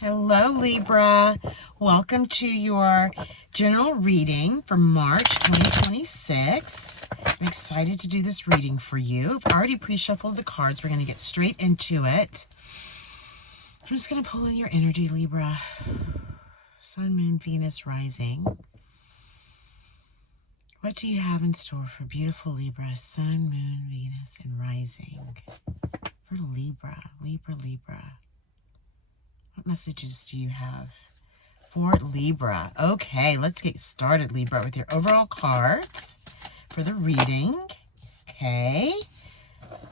Hello, Libra. Welcome to your general reading for March 2026. I'm excited to do this reading for you. I've already pre-shuffled the cards. We're going to get straight into it. I'm just going to pull in your energy, Libra. Sun, Moon, Venus, Rising. What do you have in store for beautiful Libra? Sun, Moon, Venus, and Rising. For Libra, Libra. What messages do you have for Libra? Okay, let's get started, Libra, with your overall cards for the reading. Okay.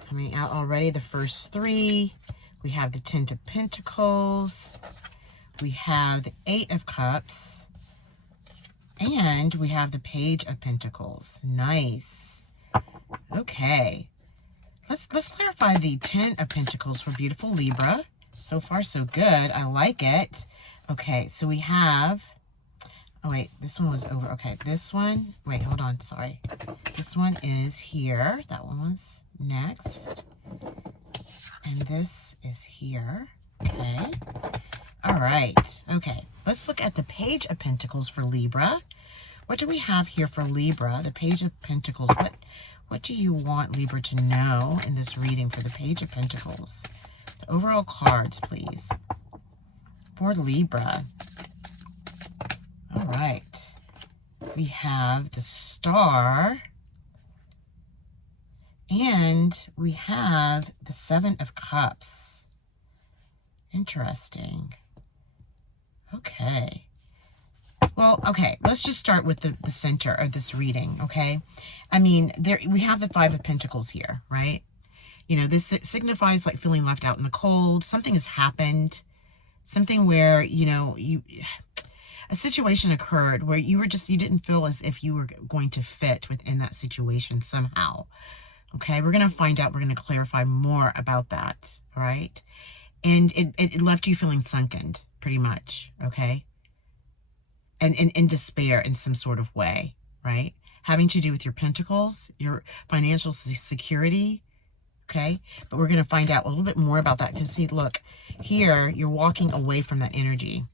Coming out already, the first three. We have the Ten of Pentacles. We have the Eight of Cups. And we have the Page of Pentacles. Nice. Okay. Let's clarify the Ten of Pentacles for beautiful Libra. So far, so good. I like it. Okay, so we have... Oh, wait. This one was over. Okay, this one... Wait, hold on. Sorry. This one is here. That one was next. And this is here. Okay. All right. Okay. Let's look at the Page of Pentacles for Libra. What do we have here for Libra? The Page of Pentacles. What do you want Libra to know in this reading for the Page of Pentacles? Overall cards, please, for Libra. All right. We have the Star. And we have the Seven of Cups. Interesting. Okay. Well, okay, let's just start with the center of this reading, okay? I mean, we have the Five of Pentacles here, right? You know, this signifies like feeling left out in the cold. Something has happened. Something where, you know, a situation occurred where you didn't feel as if you were going to fit within that situation somehow. Okay, we're going to find out. We're going to clarify more about that. All right. And it left you feeling sunken pretty much. Okay. And in despair in some sort of way. Right. Having to do with your pentacles, your financial security. Okay, but we're going to find out a little bit more about that because, see, look, here you're walking away from that energy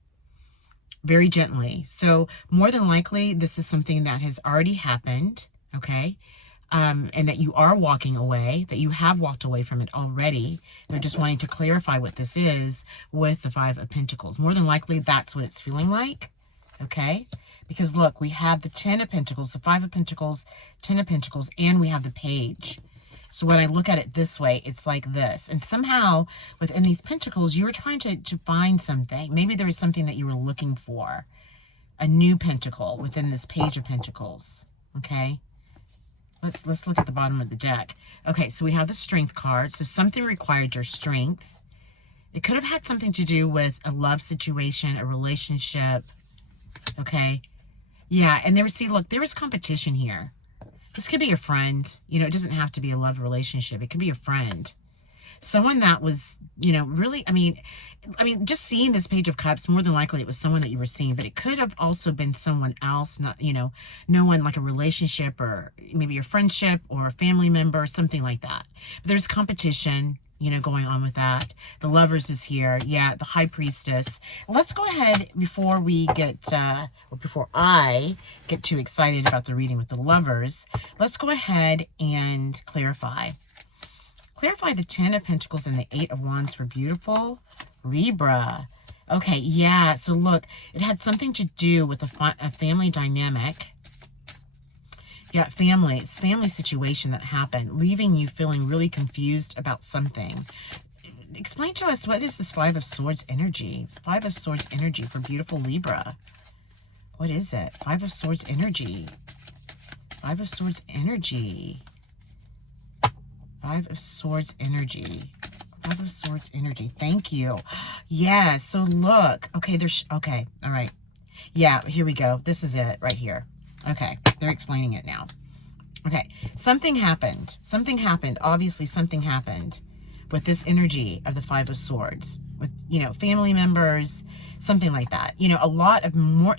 very gently. So more than likely, this is something that has already happened, okay, and that you are walking away, that you have walked away from it already. They're just wanting to clarify what this is with the Five of Pentacles. More than likely, that's what it's feeling like, okay, because, look, we have the Ten of Pentacles, the Five of Pentacles, Ten of Pentacles, and we have the Page. So when I look at it this way, it's like this. And somehow within these pentacles, you were trying to find something. Maybe there was something that you were looking for. A new pentacle within this Page of Pentacles. Okay. Let's look at the bottom of the deck. Okay, so we have the Strength card. So something required your strength. It could have had something to do with a love situation, a relationship. Okay. Yeah, and there was competition here. This could be your friend. You know, it doesn't have to be a love relationship. It could be a friend. Someone that was, you know, really, I mean, just seeing this Page of Cups, more than likely it was someone that you were seeing, but it could have also been someone else, not, you know, no one like a relationship or maybe a friendship or a family member, something like that. But there's competition, you know, going on with that. The Lovers is here. Yeah, the High Priestess. Let's go ahead before we get, or before I get too excited about the reading with the Lovers, let's go ahead and clarify. Clarify the Ten of Pentacles and the Eight of Wands for beautiful Libra. Okay, yeah, so look, it had something to do with a family dynamic. Yeah, family situation that happened, leaving you feeling really confused about something. Explain to us, what is this Five of Swords energy? Five of Swords energy for beautiful Libra. What is it? Five of Swords energy. Five of Swords energy. Five of Swords energy. Five of Swords energy. Thank you. Yeah, so look. Okay, okay, all right. Yeah, here we go. This is it right here. Okay, they're explaining it now. Okay, something happened. Something happened. Obviously, something happened with this energy of the Five of Swords. With, you know, family members, something like that. You know, a lot of more,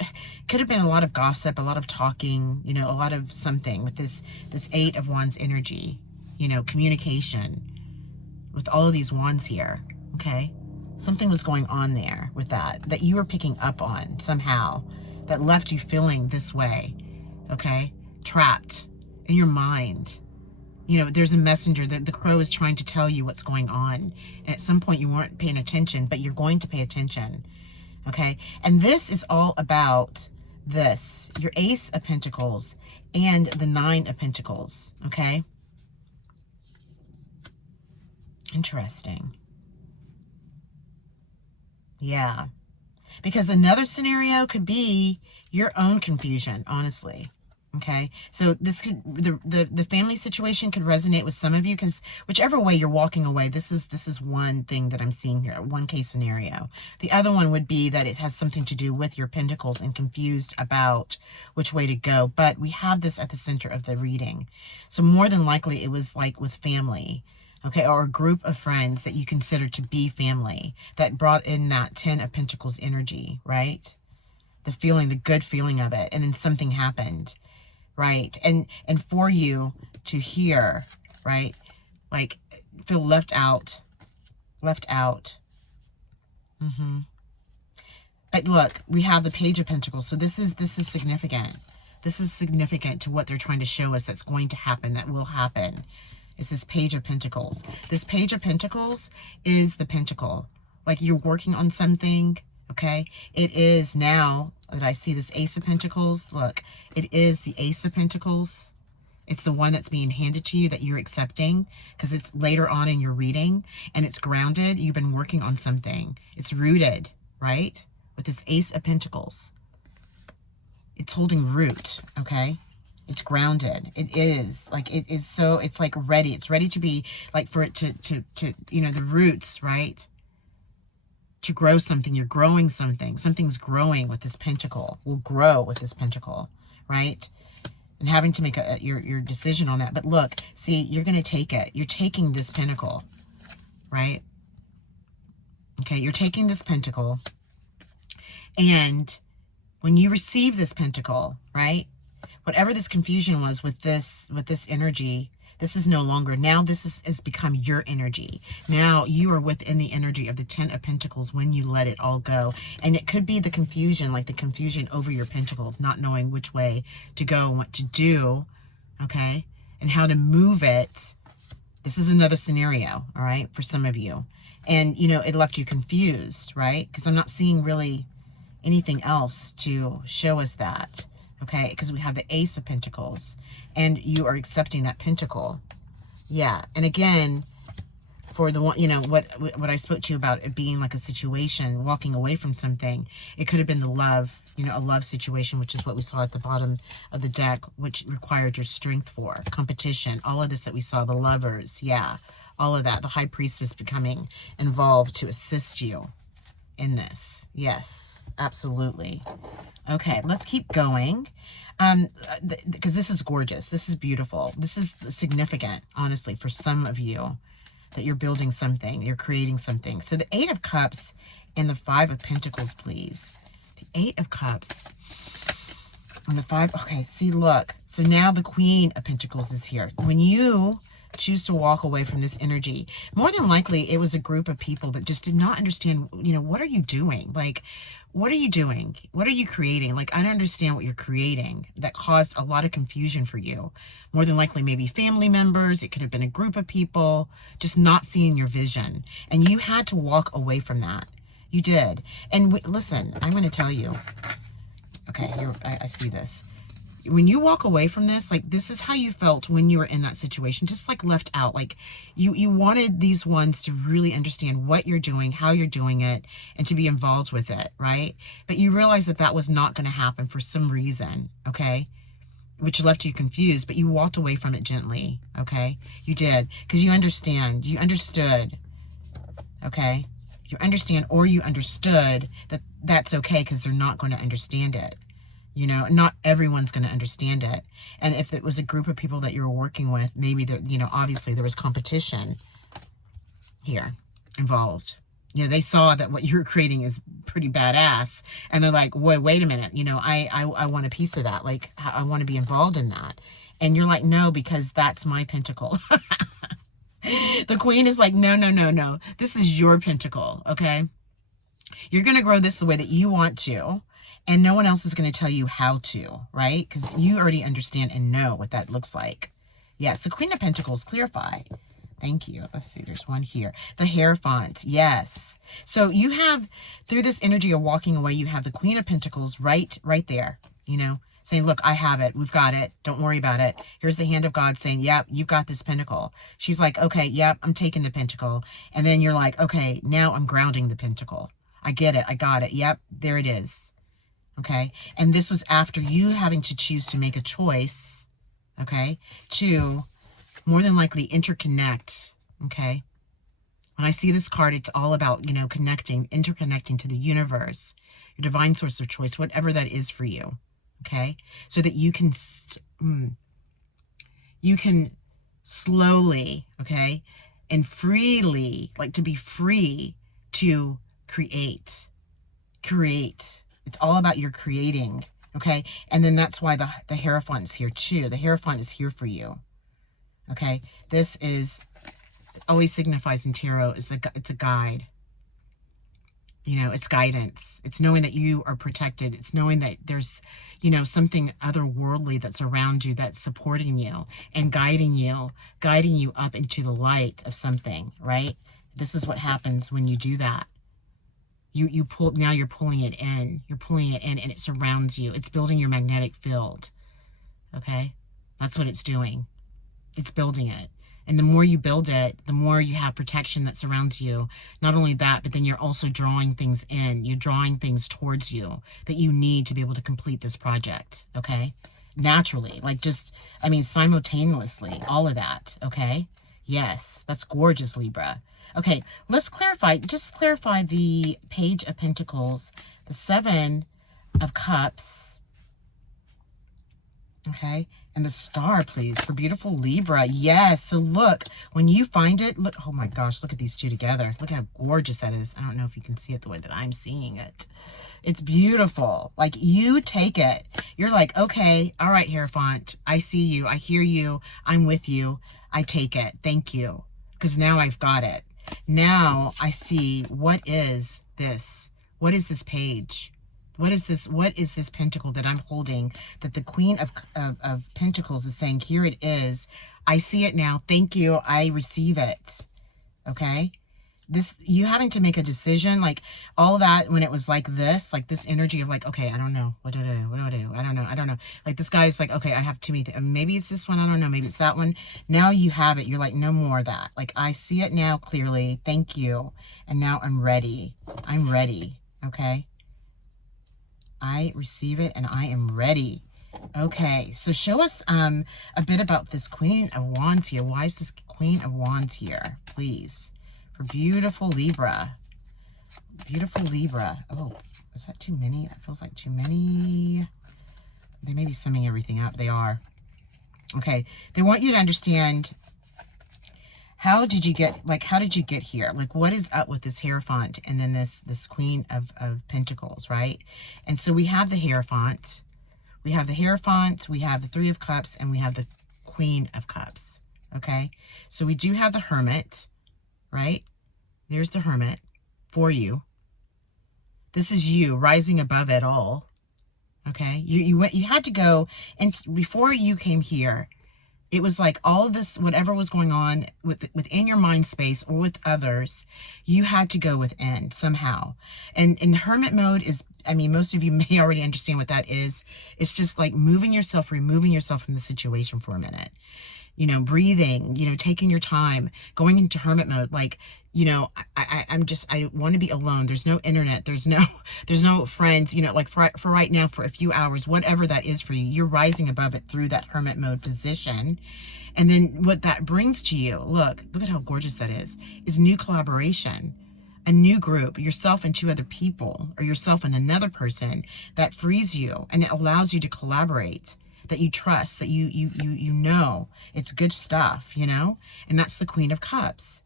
could have been a lot of gossip, a lot of talking, you know, a lot of something with this Eight of Wands energy. You know, communication with all of these wands here. Okay, something was going on there with that you were picking up on somehow, that left you feeling this way, okay? Trapped in your mind. You know, there's a messenger that the crow is trying to tell you what's going on. And at some point you weren't paying attention, but you're going to pay attention, okay? And this is all about this, your Ace of Pentacles and the Nine of Pentacles, okay? Interesting. Yeah. Because another scenario could be your own confusion, honestly. Okay, so this could, the family situation could resonate with some of you, because whichever way you're walking away, this is one thing that I'm seeing here, one case scenario. The other one would be that it has something to do with your pentacles and confused about which way to go. But we have this at the center of the reading, so more than likely it was like with family, okay, or a group of friends that you consider to be family that brought in that Ten of Pentacles energy, right? The feeling, the good feeling of it, and then something happened. Right. And for you to hear, right, like feel left out. But look, we have the Page of Pentacles. So this is significant. This is significant to what they're trying to show us that's going to happen, that will happen. It's this Page of Pentacles. This Page of Pentacles is the pentacle. Like you're working on something. Okay, it is now that I see this Ace of Pentacles. Look, it is the Ace of Pentacles. It's the one that's being handed to you that you're accepting, because it's later on in your reading and it's grounded. You've been working on something. It's rooted, right? With this Ace of Pentacles. It's holding root, okay? It's grounded. It is like, it is, so it's like ready. It's ready to be like, for it to you know, the roots, right? To grow something. You're growing something. Something's growing with this pentacle. Will grow with this pentacle, right? And having to make your decision on that. But look, see, you're going to take it. You're taking this pentacle, right? Okay, you're taking this pentacle. And when you receive this pentacle, right? Whatever this confusion was with this energy, this is no longer. Now this has become your energy. Now you are within the energy of the Ten of Pentacles when you let it all go. And it could be the confusion, like the confusion over your pentacles, not knowing which way to go and what to do, okay? And how to move it. This is another scenario, all right, for some of you. And, you know, it left you confused, right? Because I'm not seeing really anything else to show us that. Okay, because we have the Ace of Pentacles and you are accepting that pentacle. Yeah, and again, for the one, you know, what I spoke to you about it being like a situation, walking away from something, it could have been the love, you know, a love situation, which is what we saw at the bottom of the deck, which required your strength for competition. All of this that we saw, the Lovers, yeah, all of that. The High Priestess becoming involved to assist you in this. Yes, absolutely. Okay, let's keep going, because this is gorgeous. This is beautiful. This is significant, honestly, for some of you, that you're building something, you're creating something. So the Eight of Cups and the Five of Pentacles, please. The Eight of Cups and the Five. Okay, see, look. So now the Queen of Pentacles is here. When you choose to walk away from this energy, more than likely it was a group of people that just did not understand, you know, what are you doing? Like, what are you doing? What are you creating? Like, I don't understand what you're creating. That caused a lot of confusion for you. More than likely, maybe family members. It could have been a group of people just not seeing your vision. And you had to walk away from that. You did. And listen, I'm going to tell you. Okay, I see this. When you walk away from this, like, this is how you felt when you were in that situation, just like left out. Like you wanted these ones to really understand what you're doing, how you're doing it, and to be involved with it, right? But you realized that that was not going to happen for some reason, okay? Which left you confused, but you walked away from it gently, okay? You did, because you understand, you understood, okay? You understand, or you understood that that's okay, because they're not going to understand it. You know, not everyone's going to understand it. And if it was a group of people that you were working with, maybe, there, you know, obviously there was competition here involved. You know, they saw that what you were creating is pretty badass. And they're like, wait a minute. You know, I want a piece of that. Like, I want to be involved in that. And you're like, no, because that's my pentacle. The Queen is like, no. This is your pentacle, okay? You're going to grow this the way that you want to, and no one else is going to tell you how to, right? Because you already understand and know what that looks like. Yes, the Queen of Pentacles, clarify. Thank you. Let's see, there's one here. The Hierophant, yes. So you have, through this energy of walking away, you have the Queen of Pentacles right there, you know, saying, look, I have it. We've got it. Don't worry about it. Here's the hand of God saying, yep, you've got this pentacle. She's like, okay, yep, I'm taking the pentacle. And then you're like, okay, now I'm grounding the pentacle. I get it. I got it. Yep, there it is. Okay. And this was after you having to choose to make a choice, okay, to more than likely interconnect, okay? When I see this card, it's all about, you know, connecting, interconnecting to the universe, your divine source of choice, whatever that is for you, okay? So that you can, slowly, okay, and freely, like to be free to create. It's all about your creating, okay? And then that's why the Hierophant is here too. The Hierophant is here for you, okay? This is, always signifies in tarot, it's a guide. You know, it's guidance. It's knowing that you are protected. It's knowing that there's, you know, something otherworldly that's around you that's supporting you and guiding you up into the light of something, right? This is what happens when you do that. You pull, now you're pulling it in. You're pulling it in and it surrounds you. It's building your magnetic field. Okay? That's what it's doing. It's building it. And the more you build it, the more you have protection that surrounds you. Not only that, but then you're also drawing things in. You're drawing things towards you that you need to be able to complete this project. Okay? Naturally. Like just, I mean, simultaneously. All of that. Okay? Yes. That's gorgeous, Libra. Okay, let's clarify, just clarify the Page of Pentacles, the Seven of Cups, okay, and the Star, please, for beautiful Libra. Yes, so look, when you find it, look, oh my gosh, look at these two together. Look how gorgeous that is. I don't know if you can see it the way that I'm seeing it. It's beautiful. Like, you take it. You're like, okay, all right, Hierophant, I see you, I hear you, I'm with you, I take it, thank you, because now I've got it. Now I see, what is this? What is this page? What is this? What is this pentacle that I'm holding that the Queen of Pentacles is saying, here it is. I see it now. Thank you. I receive it. Okay? This, you having to make a decision, like all that when it was like this energy of like, okay, I don't know. What do I do? What do I do? I don't know. Like this guy's like, okay, I have too many, maybe it's this one. I don't know. Maybe it's that one. Now you have it. You're like, no more of that. Like, I see it now clearly. Thank you. And now I'm ready. I'm ready. Okay. I receive it and I am ready. Okay. So show us a bit about this Queen of Wands here. Why is this Queen of Wands here? Please. For beautiful Libra. Beautiful Libra. Oh, is that too many? That feels like too many. They may be summing everything up. They are. Okay. They want you to understand, how did you get here? Like, what is up with this Hierophant and then this Queen of Pentacles, right? And so we have the Hierophant. We have the Hierophant. We have the Three of Cups. And we have the Queen of Cups. Okay. So we do have the Hermit, right? There's the Hermit for you. This is you rising above it all. Okay. You had to go, and before you came here, it was like all this, whatever was going on within your mind space or with others, you had to go within somehow. And in hermit mode is, I mean, most of you may already understand what that is. It's just like removing yourself from the situation for a minute. You know, breathing, you know, taking your time, going into hermit mode. Like, you know, I want to be alone. There's no internet. There's no friends, you know, like for right now, for a few hours, whatever that is for you, you're rising above it through that hermit mode position. And then what that brings to you, look at how gorgeous that is new collaboration, a new group, yourself and two other people, or yourself and another person that frees you and it allows you to collaborate, that you trust, that you know it's good stuff, you know? And that's the Queen of Cups.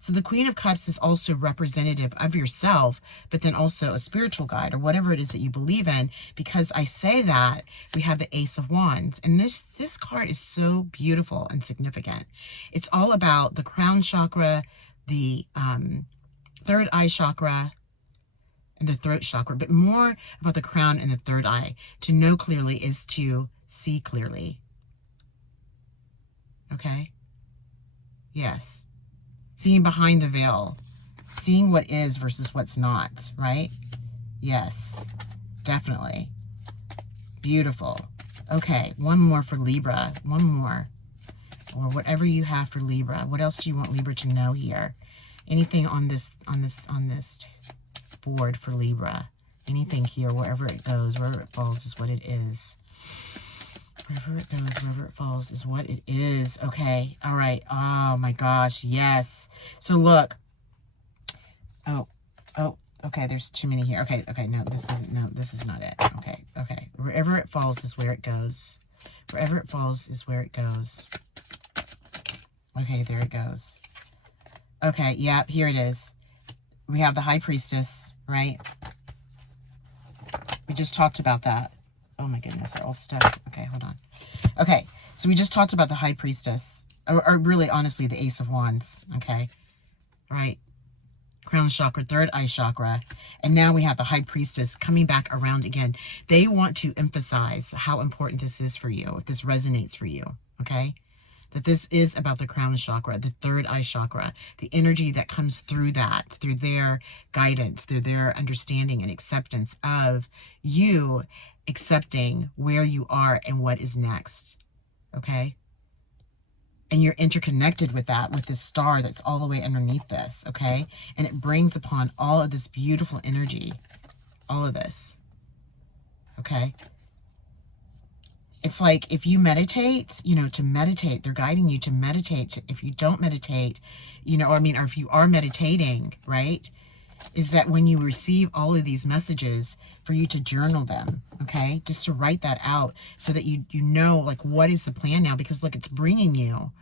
So the Queen of Cups is also representative of yourself, but then also a spiritual guide or whatever it is that you believe in. Because I say that, we have the Ace of Wands. And this card is so beautiful and significant. It's all about the crown chakra, the third eye chakra, and the throat chakra, but more about the crown and the third eye. To know clearly is to see clearly. Okay? Yes. Seeing behind the veil. Seeing what is versus what's not, right? Yes. Definitely. Beautiful. Okay, one more for Libra. One more. Or whatever you have for Libra. What else do you want Libra to know here? Anything on this board for Libra? Anything here, wherever it goes, wherever it falls is what it is. Wherever it goes, wherever it falls is what it is. Okay, all right. Oh my gosh, yes. So look. Oh, okay, there's too many here. Okay, no, this is not it. Okay. Wherever it falls is where it goes. Wherever it falls is where it goes. Okay, there it goes. Okay, yeah, here it is. We have the High Priestess, right? We just talked about that. Oh my goodness, they're all stuck. Okay, hold on. Okay, so we just talked about the High Priestess. Or really, honestly, the Ace of Wands, okay? Right? Crown chakra, third eye chakra. And now we have the High Priestess coming back around again. They want to emphasize how important this is for you, if this resonates for you, okay? That this is about the crown chakra, the third eye chakra, the energy that comes through that, through their guidance, through their understanding and acceptance of you accepting where you are and what is next, okay? And you're interconnected with that, with this star that's all the way underneath this, okay? And it brings upon all of this beautiful energy, all of this, okay? It's like if you meditate, you know, to meditate, they're guiding you to meditate. If you don't meditate, you know, or if you are meditating, right, is that when you receive all of these messages, for you to journal them, okay? Just to write that out so that you know, like, what is the plan now? Because, look, it's bringing you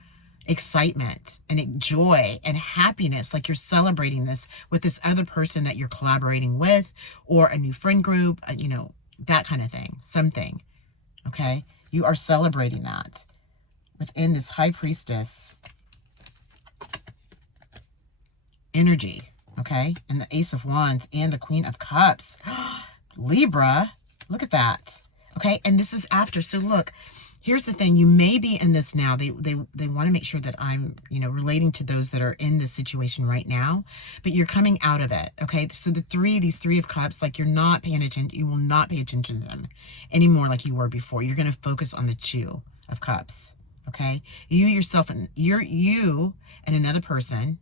excitement and joy and happiness, like you're celebrating this with this other person that you're collaborating with, or a new friend group, you know, that kind of thing, something, okay? You are celebrating that within this High Priestess energy, okay? And the Ace of Wands and the Queen of Cups. Libra, look at that, okay? And this is after. So look, here's the thing. You may be in this now. They want to make sure that I'm, you know, relating to those that are in this situation right now, but you're coming out of it, okay? So these three of cups, like, you're not paying attention. You will not pay attention to them anymore like you were before. You're going to focus on the two of cups, okay? You yourself, and you and another person,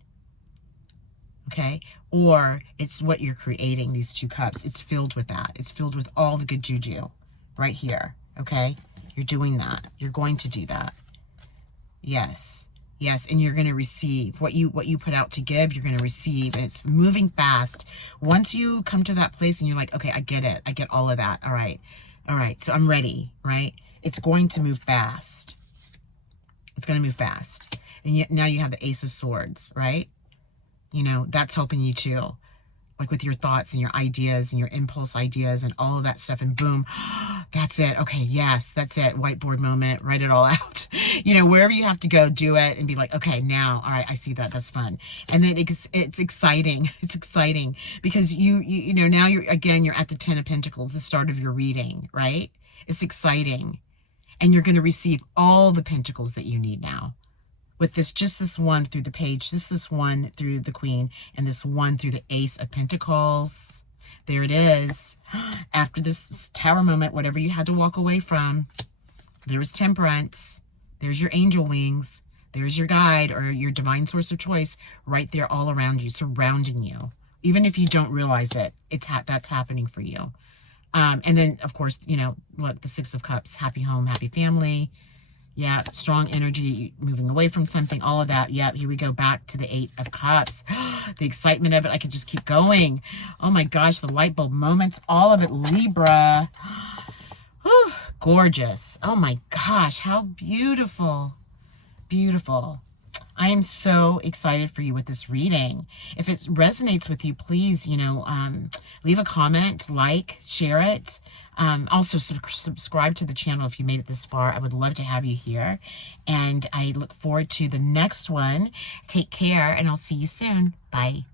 okay? Or it's what you're creating, these two cups. It's filled with that. It's filled with all the good juju right here, okay? You're doing that. You're going to do that. Yes. Yes, and you're going to receive what you put out to give. You're going to receive, and it's moving fast. Once you come to that place and you're like, okay, I get it. I get all of that. All right. All right. So I'm ready, right? It's going to move fast. It's going to move fast. And yet now you have the Ace of Swords, right? You know, that's helping you too. Like with your thoughts and your ideas and your impulse ideas and all of that stuff. And boom, that's it. Okay, yes, that's it. Whiteboard moment, write it all out. You know, wherever you have to go, do it and be like, okay, now, all right, I see that. That's fun. And then it's exciting. It's exciting because you know, now you're at the 10 of Pentacles, the start of your reading, right? It's exciting. And you're going to receive all the pentacles that you need now. With just this one through the page, this one through the Queen, and this one through the Ace of Pentacles. There it is. After this Tower moment, whatever you had to walk away from, there was Temperance. There's your angel wings. There's your guide or your divine source of choice right there all around you, surrounding you. Even if you don't realize it, that's happening for you. And then, of course, you know, look, the Six of Cups, happy home, happy family. Yeah, strong energy, moving away from something, all of that. Yeah, here we go back to the Eight of Cups. The excitement of it, I could just keep going. Oh my gosh, the light bulb moments, all of it, Libra. Whew, gorgeous. Oh my gosh, how beautiful. Beautiful. I am so excited for you with this reading. If it resonates with you, please, you know, leave a comment, like, share it. Also, subscribe to the channel if you made it this far. I would love to have you here. And I look forward to the next one. Take care, and I'll see you soon. Bye.